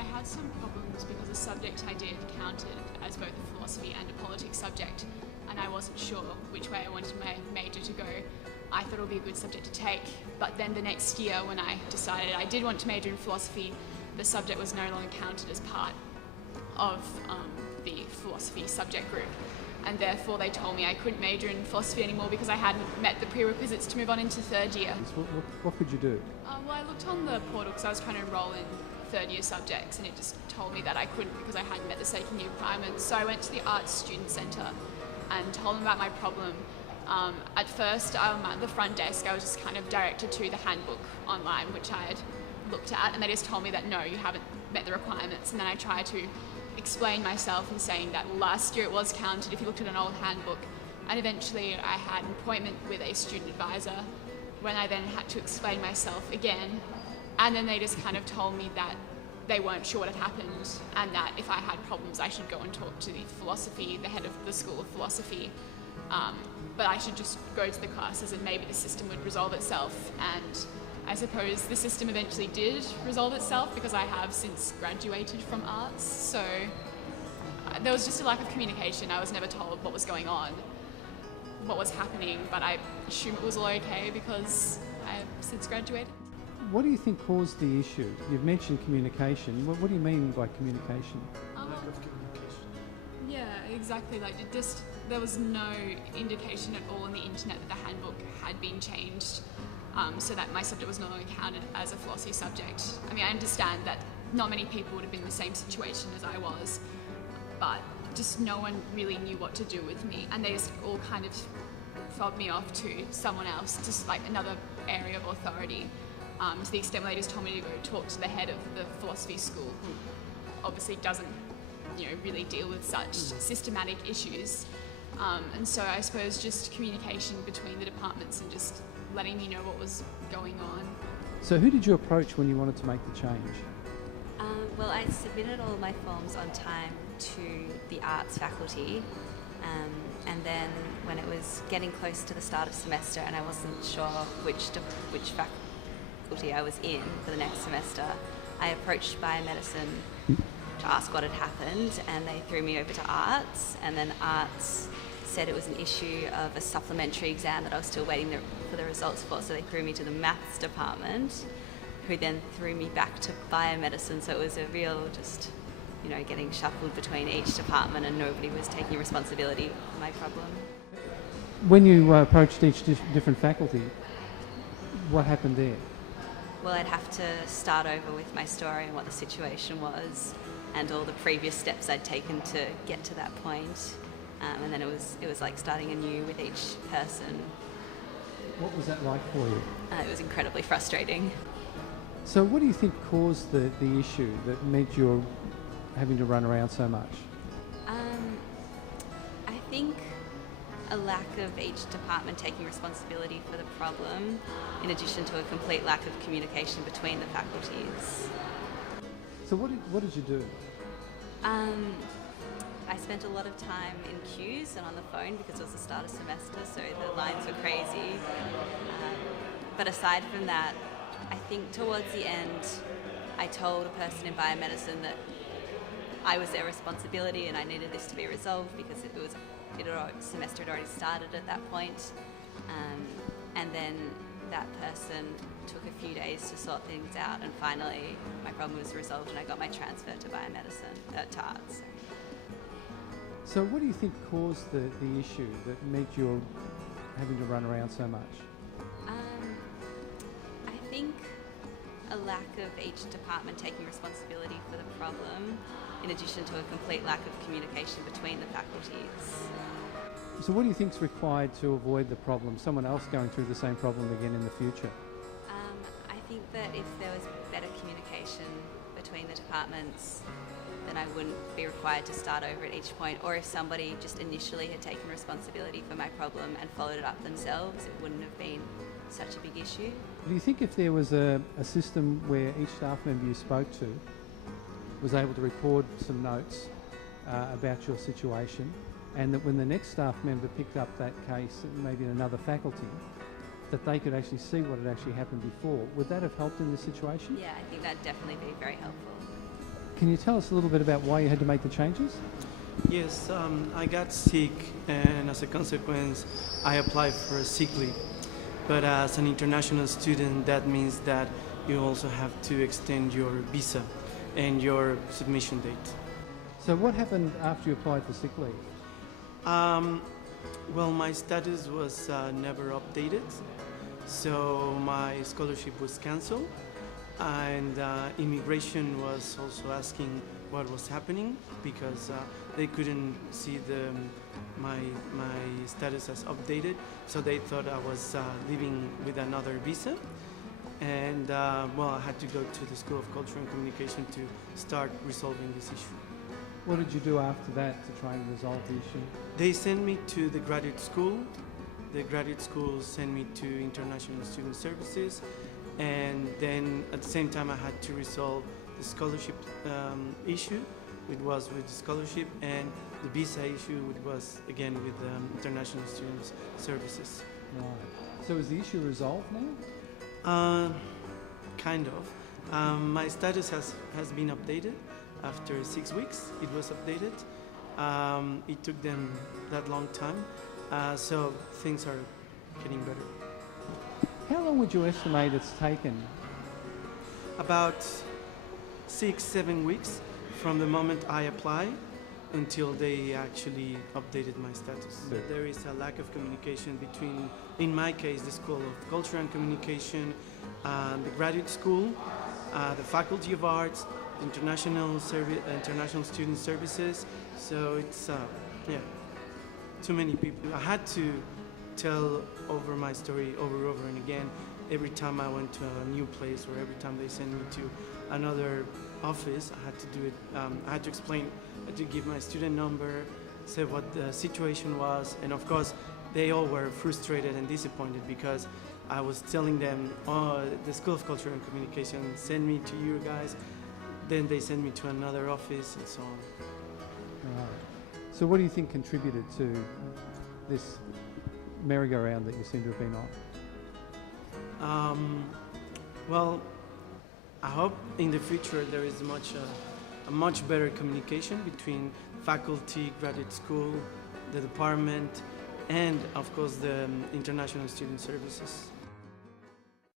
I had some problems because the subject I did counted as both a philosophy and a politics subject, and I wasn't sure which way I wanted my major to go. I thought it would be a good subject to take, but then the next year when I decided I did want to major in philosophy, the subject was no longer counted as part of the philosophy subject group, and therefore they told me I couldn't major in philosophy anymore because I hadn't met the prerequisites to move on into third year. What could you do? Well, I looked on the portal because I was trying to enroll in third year subjects, and it just told me that I couldn't because I hadn't met the second year requirements. So I went to the Arts Student Centre and told them about my problem. At first, at the front desk, I was just kind of directed to the handbook online, which I had looked at, and they just told me that no, you haven't met the requirements. And then I tried to explain myself and saying that last year it was counted if you looked at an old handbook. And eventually I had an appointment with a student advisor when I then had to explain myself again. And then they just kind of told me that they weren't sure what had happened, and that if I had problems I should go and talk to the head of the School of Philosophy. But I should just go to the classes and maybe the system would resolve itself. And I suppose the system eventually did resolve itself because I have since graduated from arts. So there was just a lack of communication. I was never told what was going on, what was happening, but I assume it was all okay because I have since graduated. What do you think caused the issue? You've mentioned communication. What do you mean by communication? Lack of communication. Yeah, exactly. There was no indication at all on the internet that the handbook had been changed, so that my subject was no longer counted as a philosophy subject. I mean, I understand that not many people would have been in the same situation as I was, but just no one really knew what to do with me, and they just all kind of fobbed me off to someone else, just like another area of authority, to the extent where they just told me to go talk to the head of the philosophy school, who obviously doesn't, really deal with such systematic issues. And so I suppose just communication between the departments and just letting me know what was going on. So who did you approach when you wanted to make the change? Well, I submitted all my forms on time to the arts faculty, and then when it was getting close to the start of semester and I wasn't sure which faculty I was in for the next semester, I approached biomedicine to ask what had happened, and they threw me over to arts, and then arts said it was an issue of a supplementary exam that I was still waiting for the results for, so they threw me to the maths department, who then threw me back to biomedicine. So it was a real just, getting shuffled between each department, and nobody was taking responsibility for my problem. When you approached each different faculty, what happened there? Well, I'd have to start over with my story and what the situation was and all the previous steps I'd taken to get to that point. And then it was like starting anew with each person. What was that like for you? It was incredibly frustrating. So what do you think caused the issue that meant you're having to run around so much? I think a lack of each department taking responsibility for the problem, in addition to a complete lack of communication between the faculties. So what did you do? I spent a lot of time in queues and on the phone because it was the start of semester, so the lines were crazy. But aside from that, I think towards the end, I told a person in biomedicine that I was their responsibility and I needed this to be resolved because semester had already started at that point. And then that person took a few days to sort things out, and finally my problem was resolved and I got my transfer to biomedicine, to arts. So what do you think caused the issue that meant you're having to run around so much? I think a lack of each department taking responsibility for the problem, in addition to a complete lack of communication between the faculties. So what do you think is required to avoid the problem, someone else going through the same problem again in the future? I think that if there was better communication between the departments, then I wouldn't be required to start over at each point, or if somebody just initially had taken responsibility for my problem and followed it up themselves, it wouldn't have been such a big issue. Do you think if there was a system where each staff member you spoke to was able to record some notes about your situation, and that when the next staff member picked up that case, maybe in another faculty, that they could actually see what had actually happened before, would that have helped in this situation? Yeah, I think that'd definitely be very helpful. Can you tell us a little bit about why you had to make the changes? Yes, I got sick, and as a consequence, I applied for a sick leave. But as an international student, that means that you also have to extend your visa and your submission date. So what happened after you applied for sick leave? Well, my status was never updated, so my scholarship was cancelled, and immigration was also asking what was happening because they couldn't see my status as updated, so they thought I was living with another visa. And well, I had to go to the School of Culture and Communication to start resolving this issue. What did you do after that to try and resolve the issue? They sent me to the graduate school. The graduate school sent me to International Student Services, and then at the same time I had to resolve the scholarship issue, which was with the scholarship, and the visa issue, which was again with International Student Services. Right. So is the issue resolved now? Kind of. My status has been updated. After 6 weeks, it was updated. It took them that long time, so things are getting better. How long would you estimate it's taken? About 6-7 weeks from the moment I apply until they actually updated my status. Yeah. There is a lack of communication between, in my case, the School of Culture and Communication, the graduate school, the Faculty of Arts, International Student Services. So it's too many people. I had to tell over my story over and again every time I went to a new place or every time they sent me to another office. I had to do it. I had to explain, I had to give my student number, say what the situation was, and of course they all were frustrated and disappointed because I was telling them, oh, the School of Culture and Communication sent me to you guys, then they sent me to another office and so on. Right. So what do you think contributed to this merry-go-round that you seem to have been on? Well, I hope in the future there is a much better communication between faculty, graduate school, the department, and of course the International Student Services.